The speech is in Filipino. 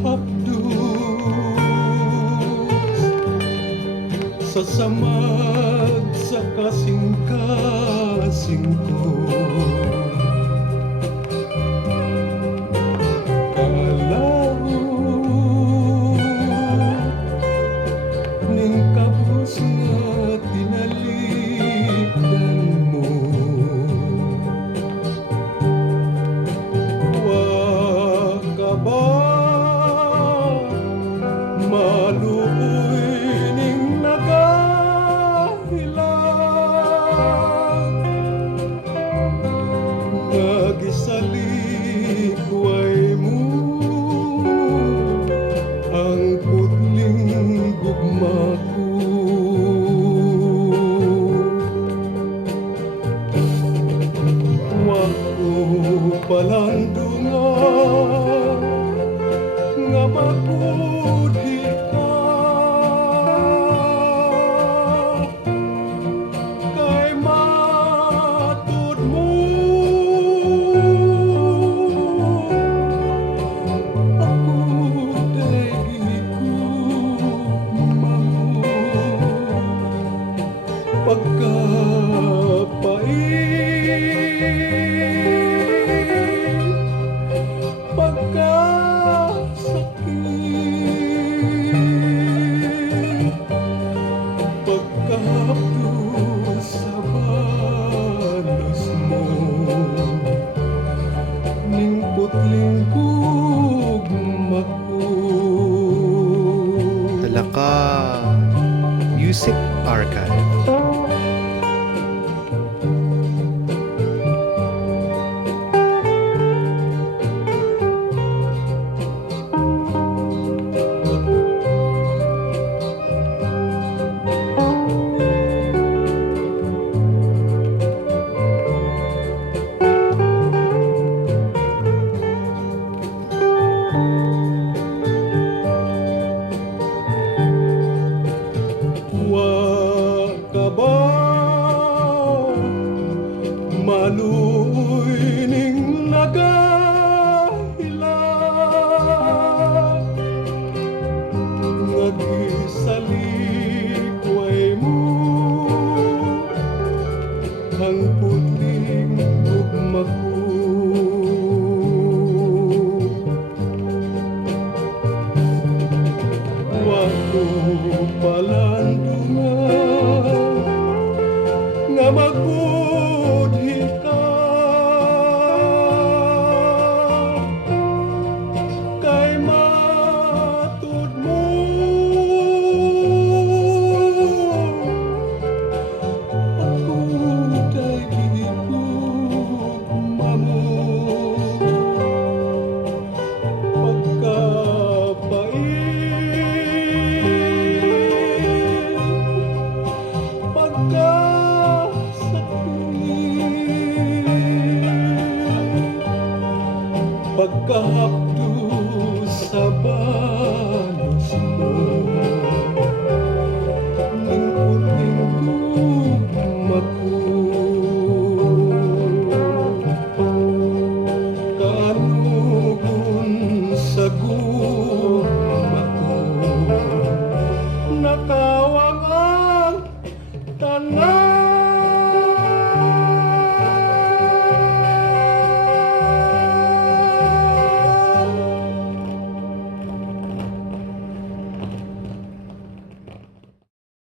hapdos sa samad sa kasing-kasing ko. Kalao ning kabus nga tinalikdan mo. Wa ka ba maluoy ning nagahilang nagisalikway mo ang putling gugma ko. Wa ko palandungan nga magudhi ka kay matud mo ako dahil gugma mo pagkapait pagkasakit pagkahapdos sa balos mo ning putling gugma ko. Halaka Music Archive. Wa ka ba maluoy ning nagahilang nagisalikway mo ang putling gugma ko. Wa ko palandungan nga magudhi ka kay matud mo ako dahil gugma mo pagkahapdos sa balos mo ning putling gugma ko. Kaanugon sa gugma ko nakawag ang tanan.